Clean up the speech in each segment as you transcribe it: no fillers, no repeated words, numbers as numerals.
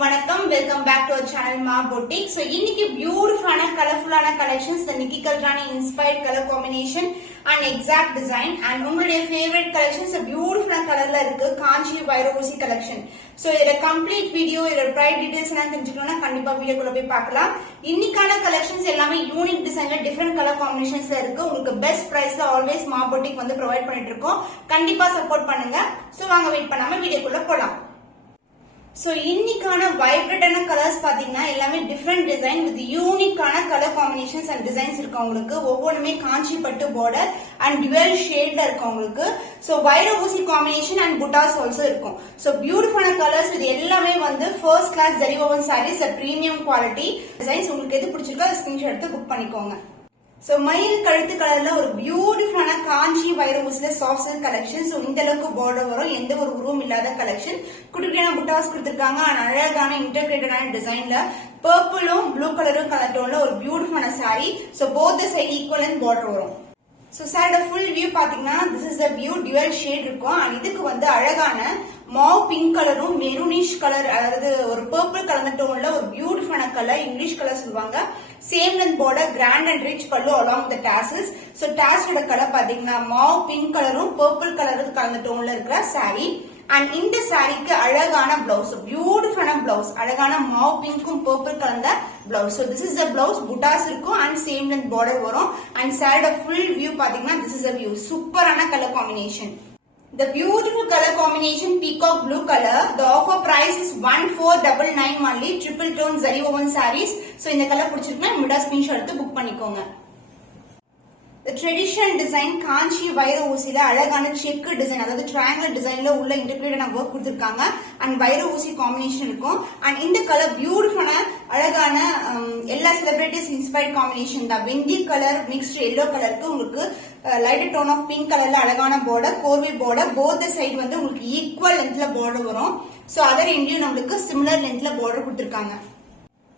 வணக்கம் welcome back to our channel Maa boutique. So இன்னைக்கு பியூட்டிஃபுல்லான கலர்ஃபுல்லான collections the Nikki Galrani inspired colour combination and exact design and உங்களுடைய favourite collections பியூட்டிஃபுல்லான கலர்ல இருக்கு காஞ்சி வைரோசி கலெக்ஷன். சோ இதோட கம்ப்ளீட் வீடியோ இதோட பிரைஸ் டீடைல்ஸ் எல்லாம் தெரிஞ்சுக்கணும்னா கண்டிப்பா வீடியோக்குள்ள போய் பார்க்கலாம். இன்னைக்கான கலெக்ஷன்ஸ் எல்லாமே யூனிக் டிசைன்ல டிஃபரெண்ட் கலர் காம்பினேஷன்ஸ்ல இருக்கு. உங்களுக்கு பெஸ்ட் பிரைஸ்ல ஆல்வேஸ் மா பொட்டிக் வந்து ப்ரொவைட் பண்ணிட்டு இருக்கோம். கண்டிப்பா சப்போர்ட் பண்ணுங்க. சோ வாங்க வெயிட் பண்ணாம வீடியோக்குள்ள போலாம். சோ இன்னைக்கான வைப்ரண்டான கலர்ஸ் பாத்தீங்கன்னா எல்லாமே டிஃபரெண்ட் டிசைன் வித் யூனிக்கான கலர் காம்பினேஷன்ஸ் அண்ட் டிசைன்ஸ் இருக்கு. உங்களுக்கு ஒவ்வொன்றுமே காஞ்சி பட்டு பார்டர் அண்ட் டுவெல் ஷேட்ல இருக்கு உங்களுக்கு. சோ வைர ஊசி காம்பினேஷன் அண்ட் புட்டாஸ் ஆல்சோ இருக்கும். சோ பியூட்டிஃபுல்லான கலர்ஸ் இது எல்லாமே வந்து first class zari woven saris premium quality designs. உங்களுக்கு எது பிடிச்சிருக்கோ அதை ஸ்கிரீன்ஷாட் எடுத்து புக் பண்ணிக்கோங்க. சோ மயில் கழுத்து கலர்ல ஒரு பியூட்டிஃபுல்லான காஞ்சி வைர ஊசில சாஃப்ட் சில்க் கலெக்ஷன். சோ இந்த அளவுக்கு பார்டர் வரும், எந்த ஒரு உருவம் இல்லாத கலெக்ஷன். குட்டியான புட்டாஸ் கொடுத்திருக்காங்க. அழகான இன்டகிரேட்டடான டிசைன்ல பர்பிளும் ப்ளூ கலரும் கலர் டோன்ல ஒரு பியூட்டிஃபுல்லான sari. So both side equal and border வரும். சோ சாரோட ஃபுல் வியூ பாத்தீங்கன்னா this is the view dual shade இருக்கும். அண்ட் இதுக்கு வந்து அழகான மாவ் பிங்க் கலரும் மெரூனிஷ் கலர், அதாவது ஒரு பர்பிள் கலர் டோன்ல ஒரு பியூட்டிஃபுல்லான கலர், இங்கிலீஷ் கலர் சொல்லுவாங்க. Same length border, grand and rich pallu along the tassels. So டாசலோட கலர் பாத்தீங்கன்னா மாவ் பிங்க் கலரும் பர்பிள் கலரும் கலந்த டோன்ல இருக்கிற சாரி. அண்ட் இந்த சாரிக்கு அழகான பிளவுஸ், பியூட்டிஃபுல்லான பிளவுஸ், அழகான மாவ் பிங்க்கும் பர்பிள் கலந்த blouse. So this is the blouse. புட்டாஸ் இருக்கும் அண்ட் சேம் லென்த் பார்டர் வரும். அண்ட் சாரோட ஃபுல் வியூ பாத்தீங்கன்னா திஸ் இஸ் த வியூ. சூப்பரான colour combination. The beautiful color combination peacock blue color. The offer price is 1499 only. Triple tone zari woven sarees. So இந்த colour பிடிச்சிருக்குன்னா இமிடியா screenshot எடுத்து book பண்ணிக்கோங்க. The traditional design காஞ்சி வைர ஊசில அழகான check design, அதாவது triangle டிசைன்ல உள்ள இன்டகிரேட்டட் ஒர்க் கொடுத்திருக்காங்க. அண்ட் வைர ஊசி காம்பினேஷன் இருக்கும். அண்ட் இந்த கலர் பியூட்டிஃபுல்லான அழகான எல்லா செலிபிரிட்டிஸ் இன்ஸ்பயர்ட் காம்பினேஷன் தான். வெந்தி கலர் மிக்ஸ்ட் எல்லோ கலருக்கு உங்களுக்கு லைட் டோன் ஆஃப் பிங்க் கலர்ல அழகான பார்டர், கோர்வி பார்டர். போத் சைடு வந்து உங்களுக்கு ஈக்குவல் லென்த்ல பார்டர் வரும். சோ அதர் எண்ட்லயும் நம்மளுக்கு சிமிலர் லென்த்ல பார்டர் கொடுத்திருக்காங்க.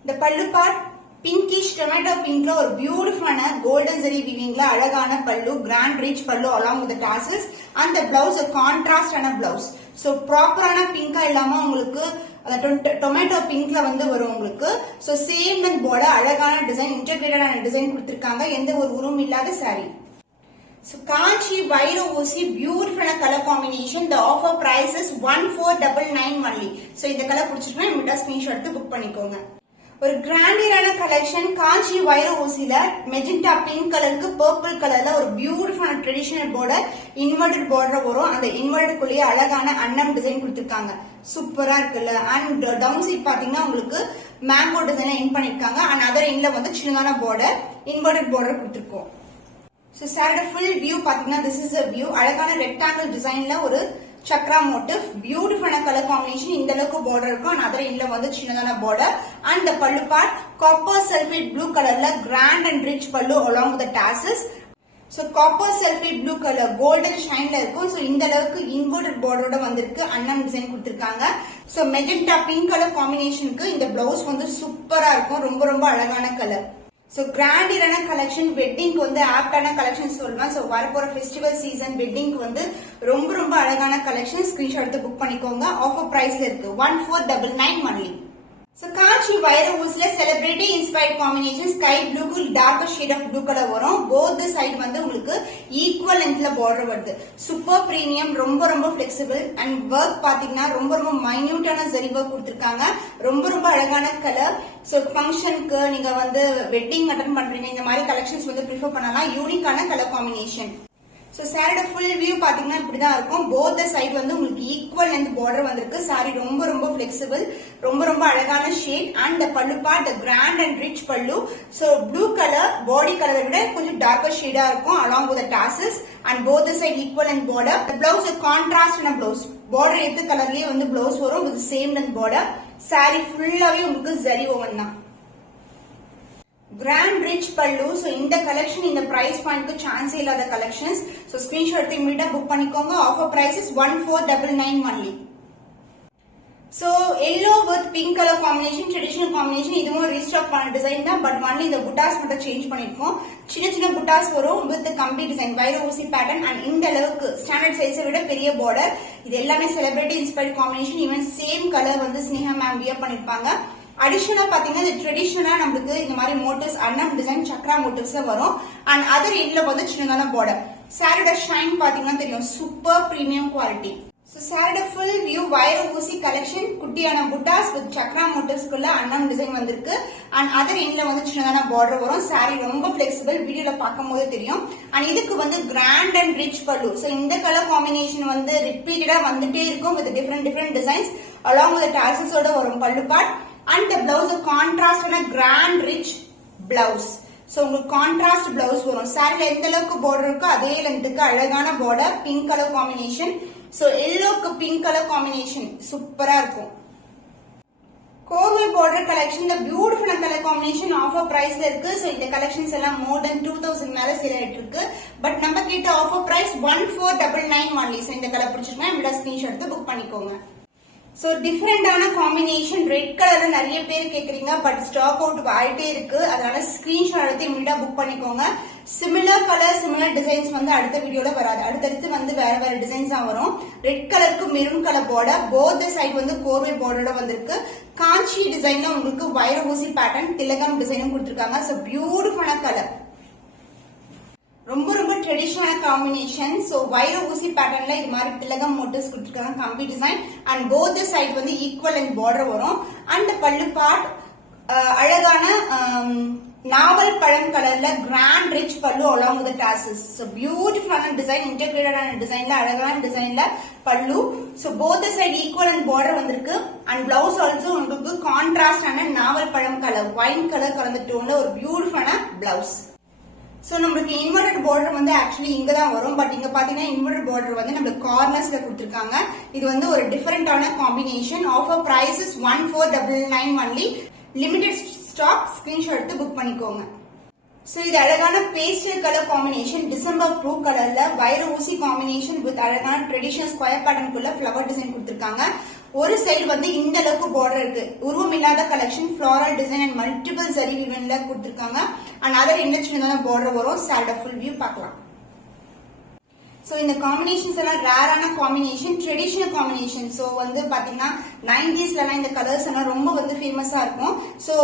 இந்த பல்லு பார்ட் பிங்கிஷ் டொமேட்டோ பிங்க்ல ஒரு பியூட்டிஃபுல்லான கோல்டன் ஜரி வீவிங்ல அழகான பல்லு, grand rich pallu along with tassels. அந்த பிளவுஸ் கான்ட்ராஸ்டான பிளவுஸ். சோ ப்ராப்பரான பிங்கா இல்லாம உங்களுக்கு டொமேட்டோ பிங்க்ல வந்து வரும் உங்களுக்கு. சோ சேம் லென்த் பார்டர், அழகான டிசைன், இன்டகிரேட்டடான டிசைன் கொடுத்திருக்காங்க. எந்த ஒரு உருவம் இல்லாத சாரி. So காஞ்சி வைர ஊசி பியூட்டிஃபுல்லான colour combination. The offer price is 1499 only. So இந்த கலர் பிடிச்சிருக்கா இமிடியா ஸ்கிரீன்ஷாட் எடுத்து புக் பண்ணிக்கோங்க. ஒரு கிராண்டியரான கலெக்ஷன் காஞ்சி வைர ஊசில மெஜெண்டா பிங்க் கலருக்கு பர்பிள் கலர்ல ஒரு பியூட்டிஃபுல்லான ட்ரெடிஷனல் பார்டர், இன்வெர்டட் பார்டர் வரும். அந்த இன்வெர்டடுக்குள்ளேயே அழகான அன்னம் டிசைன் கொடுத்திருக்காங்க. சூப்பரா இருக்குல்ல. அண்ட் டவுன் சைட் பாத்தீங்கன்னா உங்களுக்கு மேங்கோ டிசைன் எண்ட் பண்ணிருக்காங்க. அண்ட் அதர் எண்ட்ல வந்து சின்னதான பார்டர், இன்வெர்டட் பார்டர் கொடுத்திருக்கோம். சோ சாரோட ஃபுல் வியூ பாத்தீங்கன்னா திஸ் இஸ் a view. அழகான ரெக்டாங்கிள் டிசைன்ல ஒரு சக்ரா மோட்டிவ், பியூட்டிஃபுல்லான கலர் காம்பினேஷன். இந்த அளவுக்கு பார்டர் இருக்கும். அண்ட் அதர் எண்ட்ல வந்து சின்னதான border. And the pallu part copper sulphate blue கலர்ல grand and rich pallu along with the tassels. So copper sulphate blue colour golden ஷைன்ல இருக்கும். சோ இந்த அளவுக்கு இன்வெர்டட் பார்டரோட வந்திருக்கு. அன்னம் டிசைன் கொடுத்திருக்காங்க. சோ மெஜெண்டா பிங்க் கலர் காம்பினேஷனுக்கு இந்த பிளவுஸ் வந்து சூப்பரா இருக்கும். ரொம்ப ரொம்ப அழகான கலர். சோ கிராண்டியரான கலெக்ஷன், வெட்டிங்க்கு வந்து ஆப்டான கலெக்ஷன் சொல்லலாம். சோ வரப்போற ஃபெஸ்டிவல் சீசன் வெட்டிங்க்கு வந்து ரொம்ப ரொம்ப அழகான கலெக்ஷன். ஸ்கிரீன்ஷாட் எடுத்து புக் பண்ணிக்கோங்க. ஆஃபர் பிரைஸ்ல இருக்கு 1499 only. சோ காஞ்சி வைர ஊசில செலிபிரிட்டி இன்ஸ்பயர்ட் காம்பினேஷன் ஸ்கை ப்ளூக்கு darker shade of blue colour வரும். போத் சைடு வந்து உங்களுக்கு ஈக்குவல் லென்த்ல பார்டர் வருது. சூப்பர் பிரீமியம், ரொம்ப ரொம்ப பிளெக்சிபிள். அண்ட் ஒர்க் பாத்தீங்கன்னா ரொம்ப ரொம்ப மைன்யூட்டான ஜரி ஒர்க் கொடுத்திருக்காங்க. ரொம்ப ரொம்ப அழகான கலர். சோ ஃபங்க்ஷனுக்கு நீங்க வந்து வெட்டிங் அட்டெண்ட் பண்றீங்க, இந்த மாதிரி கலெக்ஷன்ஸ் வந்து ப்ரிஃபர் பண்ணலாம். யூனிக்கான கலர் காம்பினேஷன். சோ சாரோட ஃபுல் வியூ பாத்தீங்கன்னா இப்படிதான் இருக்கும். போத் சைடு வந்து உங்களுக்கு ஈக்குவல் லென்த் பார்டர் வந்திருக்கு. சாரி ரொம்ப ரொம்ப பிளெக்சிபிள், ரொம்ப ரொம்ப அழகான shade. And pallu part grand and rich pallu. So blue colour body கலரை விட கொஞ்சம் டார்க்கர் ஷேடா இருக்கும் along with tassels. And both side equal length border. Blouse கான்ட்ராஸ்டான பிளவுஸ், பார்டர் எடுத்த கலர்லயே வந்து பிளவுஸ் வரும் with same length border. Sari ஃபுல்லாவே உங்களுக்கு ஜரி ஓவன் தான். Grand rich pallu. சோ இந்த கலெக்ஷன் இந்த பிரைஸ் பாயிண்ட்க்கு சான்ஸ் இல்லாத collections. So screenshot immediately book பண்ணிக்கோங்க. Offer price is 1499 only. So yellow with pink color combination, traditional combination. இதுவும் ரீஸ்டாக் பண்ண டிசைன் தான், பட் ஒன்லி இந்த புட்டாஸ் மட்டும் சேஞ்ச் பண்ணிருக்கோம். சின்ன சின்ன புட்டாஸ் வரும் வித் கம்பி டிசைன், வைர ஊசி பேட்டர்ன் அண்ட் இந்த அளவுக்கு ஸ்டாண்டர்ட் சைஸை விட பெரிய பார்டர். இது எல்லாமே celebrity inspired combination. Even same colour வந்து ஸ்னேகா மேம் வியர் பண்ணிருப்பாங்க. அடிஷனலா பாத்தீங்கன்னா இது ட்ரெடிஷனலா நம்மளுக்கு இந்த மாதிரி மோட்டிவ்ஸ் அன்னம் டிசைன் சக்ரா மோட்டிவ்ஸ்ல வரும். அண்ட் அதர் எண்ட்ல வந்து சின்னதான பார்டர். சாரியோட ஷைன் பாத்தீங்கன்னா தெரியும், super premium quality. So saree full view wire ஊசி collection, குட்டியான புட்டாஸ் with சக்ரா motifs குள்ள அன்னம் டிசைன் வந்திருக்கு. and other endல வந்து சின்னதான border வரும். saree ரொம்ப flexible, வீடியோல பாக்கும்போது தெரியும். and இதுக்கு வந்து grand and rich pallu. so இந்த கலர் காம்பினேஷன் வந்து ரிப்பீட்டடா வந்துட்டே இருக்கும் with different designs along with the tassels ஓட வரும் pallu part. and the blouse contrast ஆன grand rich blouse. so உங்களுக்கு கான்ட்ராஸ்ட் பிளவுஸ் வரும். சாரில எந்த அளவுக்கு border இருக்கோ அதே லென்த்துக்கு அழகான border, pink colour combination. So yellowக்கு pink color combination சூப்பரா இருக்கும். கோர்வை border collection, the beautiful color combination offer priceல இருக்கு. So இந்த collections எல்லாம் more than 2000 மேல சேல் ஆயிட்டு இருக்கு. பட் நம்ம கிட்ட offer price 1499 only. So இந்த கலர் பிடிச்சிருந்தா நம்மளோட ஸ்கிரீன்ஷாட் எடுத்து புக் பண்ணிக்கோங்க. So டிஃபரெண்டான காம்பினேஷன், ரெட் கலர்ல நிறைய பேர் கேக்குறீங்க, பட் ஸ்டாக் அவுட் ஆயிட்டே இருக்கு. அதனால ஸ்கிரீன்ஷாட் எடுத்து இமிடியா புக் பண்ணிக்கோங்க. சிமிலர் கலர் சிமிலர் டிசைன்ஸ் வந்து அடுத்த வீடியோல வராது, அடுத்தடுத்து வந்து வேற டிசைன்ஸ் தான் வரும். ரெட் கலருக்கு maroon colour border, both side வந்து கோர்வை பார்டரோட வந்திருக்கு. காஞ்சி டிசைன்ல உங்களுக்கு வைர ஊசி பேட்டர்ன், திலகம் டிசைனும் கொடுத்திருக்காங்க. சோ பியூட்டிஃபுல்லான கலர், ரொம்ப ட்ரெடிஷனலான காம்பினேஷன். சோ வைர ஊசி பேட்டர்ன்ல இது மாதிரி திலகம் மோட்டிவ்ஸ் கொடுத்திருக்காங்க, கம்பி டிசைன். அண்ட் போத் சைடு வந்து ஈக்குவல் அண்ட் பார்டர் வரும். அண்ட் பல்லு பார்ட் அழகான நாவல் பழம் கலர்ல grand rich pallu along with the tassels. so beautiful design, integrated designல அழகான டிசைன்ல பல்லு. so both the side equal and border வந்திருக்கு. and blouse also உங்களுக்கு கான்ட்ராஸ்ட் ஆன நாவல் பழம் கலர், வைன் கலர் கலந்த டோன்ல ஒரு பியூட்டிஃபுல்லான பிளவுஸ். சோ நம்மளுக்கு இன்வெர்டட் பார்டர் வந்து ஆக்சுவலி இங்க தான் வரும், பட் இங்க பாத்தீங்கன்னா இன்வெர்டட் பார்டர் வந்து நம்மளுக்கு கார்னர்ஸ்ல கொடுத்திருக்காங்க. இது வந்து ஒரு டிஃபரெண்டான combination. Offer price is 1499 only. Limited stock, screenshot எடுத்து புக் பண்ணிக்கோங்க. சோ இது அழகான pastel colour combination, December blue கலர்ல வைர ஊசி காம்பினேஷன் வித் அழகான ட்ரெடிஷனல் ஸ்கொயர் பேட்டர்ன் குள்ள ஃபிளவர் டிசைன் கொடுத்திருக்காங்க. ஒரு சைடு வந்து இந்த அளவுக்கு பார்டர் இருக்கு. உருவம் இல்லாத collection, floral design and multiple சரி வீவன்ல கொடுத்திருக்காங்க. அண்ட் அதர் என்ன சின்னதான பார்டர் வரும். சாரியோட ஃபுல் வியூ பார்க்கலாம். சோ இந்த காம்பினேஷன்ஸ் எல்லாம் ரேரான காம்பினேஷன், ட்ரெடிஷனல் காம்பினேஷன். சோ வந்து பாத்தீங்கன்னா 90s எல்லாம் இந்த கலர்ஸ் எல்லாம் ரொம்ப வந்து ஃபேமஸா இருக்கும். சோ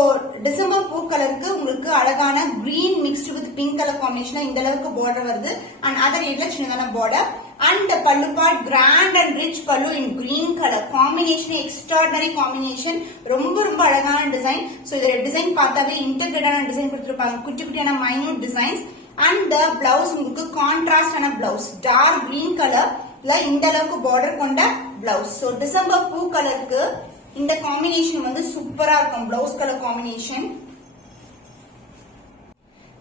டிசம்பர் பூ கலருக்கு உங்களுக்கு அழகான green mixed with pink colour combination இந்த அளவுக்கு பார்டர் வருது. அண்ட் அதர் ஏட்ல சின்னதான border. And pallu part grand and rich pallu in green colour combination, extraordinary combination, ரொம்ப அழகான டிசைன். சோ இதுல டிசைன் பார்த்தாவே இன்டெகிரேட்டான டிசைன் கொடுத்திருப்பாங்க, குட்டி குட்டியான minute designs. And the blouse உங்களுக்கு கான்ட்ராஸ்ட் ஆன பிளவுஸ், டார்க் கிரீன் கலர்ல இந்த அளவுக்கு பார்டர் கொண்ட பிளவுஸ். சோ டிசம்பர் பூ கலருக்கு இந்த காம்பினேஷன் வந்து சூப்பரா இருக்கும், பிளவுஸ் கலர் காம்பினேஷன்.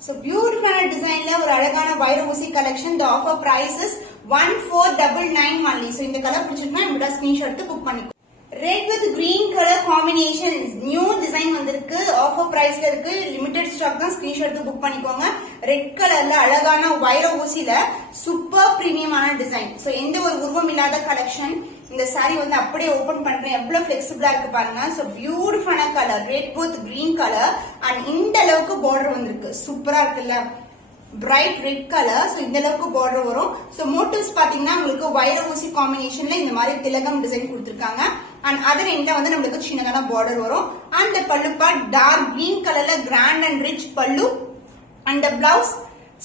சோ பியூட்டிஃபுல்லான டிசைன்ல ஒரு அழகான வைர ஊசி collection. The offer price is 1499 only. So இந்த கலர் பிடிச்சிருந்தா நம்மளோட ஸ்கிரீன்ஷாட் எடுத்து புக் பண்ணிக்கோ. Red with green colour combination, new design வந்திருக்கு, ஆஃபர் பிரைஸ்ல இருக்கு, லிமிடெட் ஸ்டாக் தான், ஸ்கிரீன்ஷாட் எடுத்து புக் பண்ணிக்கோங்க. ரெட் கலர்ல அழகான வைர ஊசில சூப்பர் பிரீமியமான டிசைன். சோ எந்த ஒரு உருவம் இல்லாத கலெக்ஷன். இந்த சாரி வந்து அப்படியே ஓபன் பண்றேன், எவ்வளவு பிளெக்சிபிளா இருக்கு பாருங்க. சோ பியூட்டிஃபுல்லான colour, red with green colour. And இந்த அளவுக்கு பார்டர் வந்திருக்கு, சூப்பரா இருக்குல்ல, பிரைட் ரெட் கலர். சோ இந்த அளவுக்கு பார்டர் வரும். சோ மோட்டிவ்ஸ் பாத்தீங்கன்னா உங்களுக்கு வைர ஊசி காம்பினேஷன்ல இந்த மாதிரி திலகம் டிசைன் கொடுத்திருக்காங்க. அண்ட் அதர் எண்ட்ல வந்து நம்மளுக்கு சின்னதான பார்டர் வரும். And pallu part dark green கலர்ல கிராண்ட் அண்ட் ரிச் பல்லு. அண்ட் பிளவுஸ்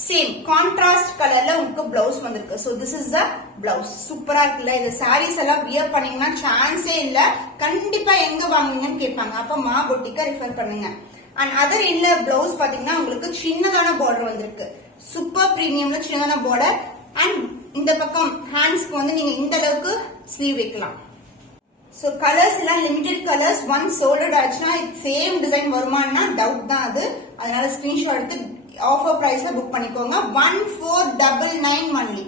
சேம் கான்ட்ராஸ்ட் கலர்ல உங்களுக்கு பிளவுஸ் வந்திருக்கு. So this is the blouse. சூப்பரா இருக்குல்ல. இந்த சாரீஸ் எல்லாம் வியர் பண்ணீங்கன்னா சான்ஸே இல்ல, கண்டிப்பா எங்க வாங்குவீங்கன்னு கேட்பாங்க. அப்ப மா பொட்டிக்க ரெஃபர் பண்ணுங்க. அண்ட் அதர் எண்ட்ல பிளவுஸ் பாத்தீங்கன்னா உங்களுக்கு சின்னதான பார்டர் வந்திருக்கு, சூப்பர் பிரீமியம்ல சின்னதான பார்டர். அண்ட் இந்த பக்கம் ஹேண்ட்ஸ்க்கு வந்து நீங்க இந்த அளவுக்கு ஸ்லீவ் வைக்கலாம். சோ கலர்ஸ் எல்லாம் லிமிடெட் கலர்ஸ், ஒன் சோல்டட் ஆச்சுன்னா சேம் டிசைன் வருமானா டவுட் தான் அது. அதனால ஸ்கிரீன்ஷாட் எடுத்து ஆஃபர் பிரைஸ்ல புக் பண்ணிக்கோங்க. 1499 only.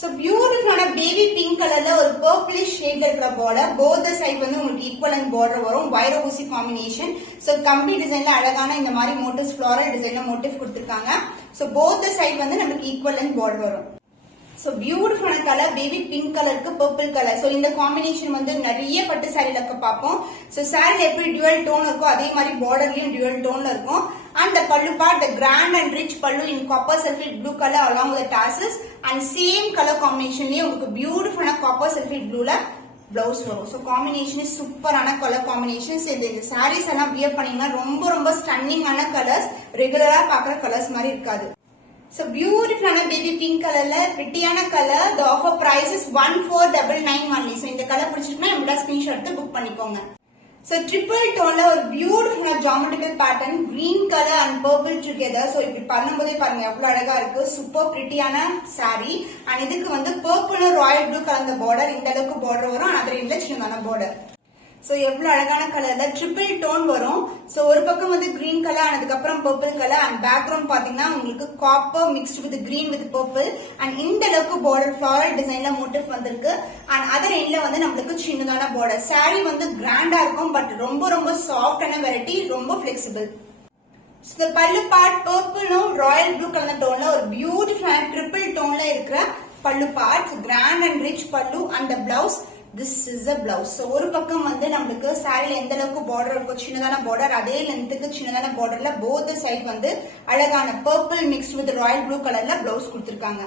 சோ பியூட்டிஃபுல்லான பேபி பிங்க் கலர்ல ஒரு பர்பிளிஷ் ஷேட் இருக்கிற பார்டர், போத் சைடு வந்து உங்களுக்கு ஈக்குவல் அண்ட் பார்டர் வரும், வைர ஊசி காம்பினேஷன். சோ கம்பி டிசைன்ல அழகான இந்த மாதிரி மோட்டிவ்ஸ், ஃபிளாரல் டிசைன்ல மோட்டிவ் கொடுத்திருக்காங்க. சோ போத் சைடு வந்து நமக்கு ஈக்குவல் அண்ட் பார்டர் வரும். So beautiful color, baby pink color க்கு purple color. So இந்த combination வந்து நிறைய பட்டு சாரில பாப்போம். So saree எப்படி dual tone இருக்கோ அதே மாதிரி borderலயும் dual toneல இருக்கும். And the pallu part, the grand and rich pallu in copper sulphate blue color along with the tassels and same color combination லயே உங்களுக்கு beautiful copper sulphate blueல blouse வரும். So combination is super ஆன color combinations. இந்த sarees எல்லாம் wear பண்ணீங்கன்னா ரொம்ப stunning ஆன colors, ரெகுலரா பார்க்குற colors மாதிரி இருக்காது. So beautiful baby pink color la pretty color. The offer price is 1499 only. So இந்த color பிடிச்சிருக்குனா நம்மளோட screenshot எடுத்து book பண்ணிக்கோங்க. So triple tone la ஒரு beautiful geometrical pattern, green color and purple together. So இப்படி பண்ணும்போதே பாருங்க எவ்வளவு அழகா இருக்கு. Super pretty saree. And இதுக்கு வந்து purple royal blue கலந்த border, இந்த அளவுக்கு border வரும். அதர் எண்ட்ல சின்னதான border. So எவ்வளவு அழகான கலர்ல ட்ரிபிள் டோன் வரும். சோ ஒரு பக்கம் வந்து கிரீன் கலர் அதுக்கு அப்புறம் பர்பிள் கலர் அண்ட் பேக்ரவுண்ட் பாத்தீங்கன்னா உங்களுக்கு copper mixed with green with purple and இந்த அளவுக்கு பார்டர் ஃப்ளாரல் டிசைன்ல மோட்டிவ் வந்திருக்கு அண்ட் அதர் எண்ட்ல வந்து நமக்கு சின்னதான பார்டர். saree வந்து கிராண்டா இருக்கும் பட் ரொம்ப சாஃப்டான வெரைட்டி, ரொம்ப flexible. So the pallu part purple royal blue கலந்த டோன்ல ஒரு பியூட்டிஃபுல் ட்ரிபிள் டோன்ல இருக்கிற pallu part, grand and rich pallu and the blouse. This is a blouse. So ஒரு பக்கம் வந்து நமக்கு சாரில எந்த அளவுக்கு border இருக்கோ சின்னதான border அதே லென்த்துக்கு சின்னதான borderல both side வந்து அழகான purple mixed with royal blue கலர்ல blouse கொடுத்திருக்காங்க.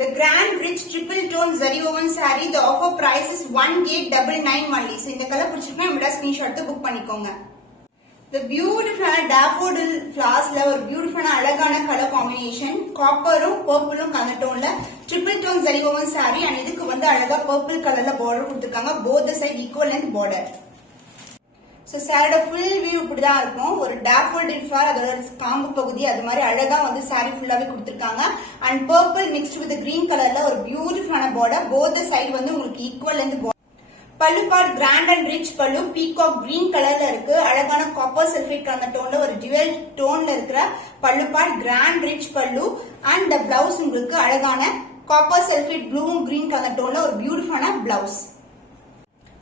The grand rich triple tone zari woven saree, the offer price is 1899 only. So இந்த கலர் பிடிச்சிருக்கா நம்மளோட ஸ்கிரீன்ஷாட் எடுத்து புக் பண்ணிக்கோங்க. The beautiful daffodil flowers la ஒரு beautiful அழகான color combination, copperம் purpleம் கலந்த டோன்ல triple tone zari woven saree and இதுக்கு வந்து அழகா purple கலர்ல border கொடுத்திருக்காங்க. both the side equal length border. So saree full view இப்படிதான் இருக்கும். ஒரு daffodil flower அதோட காம்பு பகுதி அது மாதிரி அழகா வந்து saree ஃபுல்லாவே கொடுத்திருக்காங்க and purple mixed with green கலர்ல ஒரு beautiful border, both the side வந்து உங்களுக்கு equal length border. pallu part grand and rich pallu, peacock green colorல இருக்கு. அழகான copper sulphate கலந்த டோன்ல ஒரு dual டோன்ல இருக்கிற pallu part grand rich pallu and the blouse உங்களுக்கு அழகான copper sulphate blue green கலந்த டோன்ல ஒரு பியூட்டிஃபுல்லான blouse.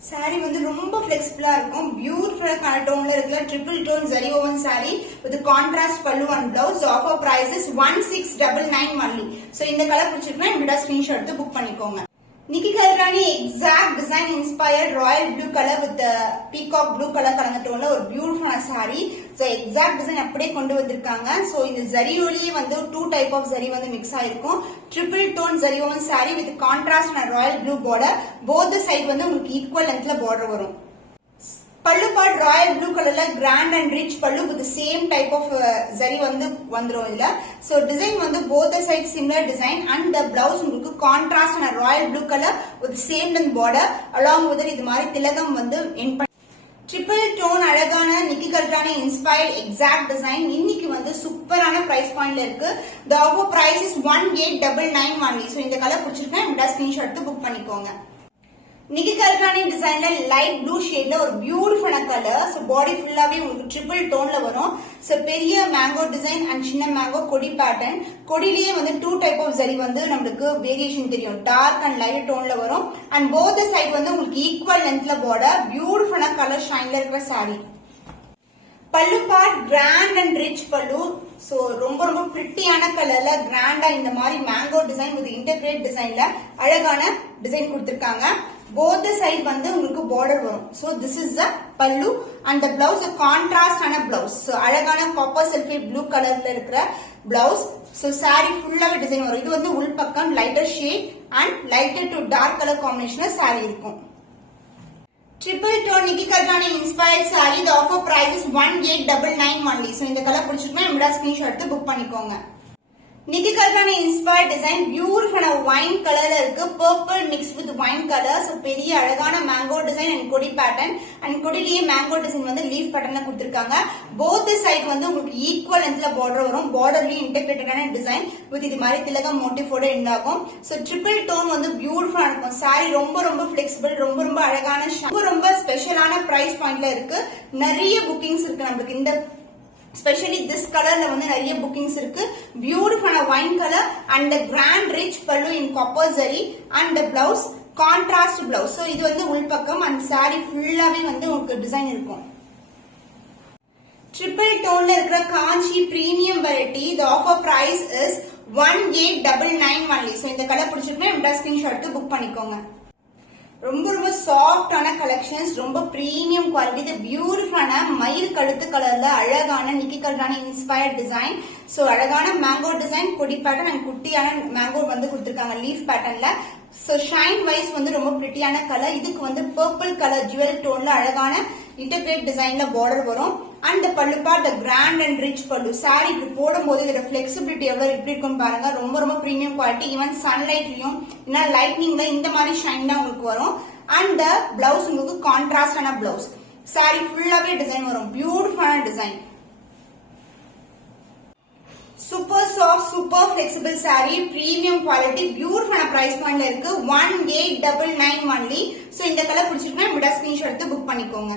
saree வந்து ரொம்ப flexible இருக்கும். பியூட்டிஃபுல் கலர் டோன்ல இருக்கிற triple tone zari woven saree with contrast pallu and blouse. Offer price is 1699 only. So இந்த கலர் பிடிச்சிருந்தா என்னோட ஸ்கிரீன்ஷாட் எடுத்து புக் பண்ணிக்கோங்க. Nikki Kalrani exact design inspired royal blue color with the peacock blue color கலந்த டோன்ல ஒரு beautiful saree. So exact design அப்படியே கொண்டு வந்திருக்காங்க. So இந்த zariயோலயே வந்து two type of zari வந்து mix ஆயிருக்கும். Triple tone zari woven saree with contrast and royal blue border. Both the side வந்து உங்களுக்கு equal lengthல border வரும். pallu part royal blue colorல grand and rich pallu with the same type of zari வந்து வந்துரும் இல்ல. So design வந்து both the sides similar design and the blouse உங்களுக்கு contrast and royal blue color with the same length border along with இது மாதிரி திலகம் வந்து triple tone அழகான நிக்கி கல்ரானி inspired exact design இன்னைக்கு வந்து சூப்பரான price pointல இருக்கு. The offer price is 1899 only. So இந்த கலர் பிடிச்சிருக்கா என்னோட ஸ்கிரீன்ஷாட் எடுத்து புக் பண்ணிக்கோங்க. Nikki Kalrani designல light blue shade ல ஒரு beautiful color. So body ஃபுல்லாவே உங்களுக்கு triple tone ல வரும். So பெரிய mango design and சின்ன mango கொடி pattern. கொடியிலேயே வந்து two type of zari வந்து நமக்கு variation தெரியும். dark and light tone ல வரும் and both the side வந்து உங்களுக்கு equal length ல border, beautiful color shine ல இருக்கிற saree. pallu part grand and rich pallu. So ரொம்ப prettyயான கலர்ல கிராண்டா இந்த மாதிரி mango design with integrate designல அழகான டிசைன் கொடுத்திருக்காங்க. both the side வந்து உங்களுக்கு border வரும். So this is the pallu and the blouse a contrast ஆன blouse. So அழகான copper sulphate blue கலர்ல இருக்கிற blouse. So saree ஃபுல்லாவே டிசைன் வரும். இது வந்து உள் பக்கம் lighter shade and lighter to dark color combinationல saree இருக்கும். Triple tone Nikki Kalrani inspired saree. The offer price is 1899 only. So இந்த கலர் பிடிச்சிருக்கா நம்மளோட ஸ்கிரீன்ஷாட் எடுத்து புக் பண்ணிக்கோங்க. Nikki Kalrani inspired design beautiful wine color இருக்கு. purple mixed with wine color. So பெரிய அழகான mango design and கொடி pattern and கொடியிலேயே mango design வந்து leaf patternல கொடுத்திருக்காங்க. both the side வந்து உங்களுக்கு equal lengthல border வரும். borderலயே integrated ஆன design with இது மாதிரி திலகம் motif ஓட end ஆகும். So triple tone வந்து beautiful இருக்கும். saree ரொம்ப flexible, ரொம்ப அழகான ரொம்ப ஸ்பெஷலான price pointல இருக்கு. நிறைய bookings இருக்கு நமக்கு இந்த especially this colorல வந்து நிறைய bookings இருக்கு. beautiful wine color and the grand rich pallu in copper zari and the blouse contrast blouse. so இது வந்து உள்பக்கம் and saree ஃபுல்லாவே வந்து உங்களுக்கு டிசைன் இருக்கும். triple tone ல இருக்கிற காஞ்சி premium variety. the offer price is 1899 only. So இந்த கலர் பிடிச்சிருக்கா இந்த ஸ்கிரீன்ஷாட் எடுத்து புக் பண்ணிக்கோங்க. ரொம்ப சாஃப்டான கலெக்ஷன்ஸ், ரொம்ப பிரீமியம் குவாலிட்டி. இது பியூட்டிஃபுல்லான மயில் கழுத்து கலர்ல அழகான நிக்கி கலரான இன்ஸ்பயர்ட் டிசைன். சோ அழகான மேங்கோ டிசைன், கொடி பேட்டர்ன் அண்ட் குட்டியான மேங்கோ வந்து கொடுத்திருக்காங்க லீஃப் பேட்டர்ன்ல. சோ ஷைன் வைஸ் வந்து ரொம்ப பிரிட்டியான கலர். இதுக்கு வந்து பர்பிள் கலர் ஜுவல் டோன்ல அழகான இன்டர்கிரேட் டிசைன்ல பார்டர் வரும். And pallu part grand and rich பல்லு. சாரி இப்படி போடும்போது இதோட பிளெக்சிபிலிட்டி எவ்வளவு எப்படி இருக்குன்னு பாருங்க. ரொம்ப பிரீமியம் குவாலிட்டி. ஈவன் சன்லைட்லயும் இல்ல லைட்னிங்ல இந்த மாதிரி ஷைன் தான் உங்களுக்கு வரும். அண்ட் பிளவுஸ் உங்களுக்கு கான்ட்ராஸ்டான பிளவுஸ். சாரி ஃபுல்லாவே டிசைன் வரும். பியூட்டிஃபுல்லான design. Super soft, super flexible sorry, premium quality, பியூட்டிஃபுல்லான பிரைஸ் பாயிண்ட்ல இருக்கு. 1899 only. சோ இந்த கலர் பிடிச்சிருக்கா ஸ்கிரீன்ஷாட் எடுத்து புக் பண்ணிக்கோங்க.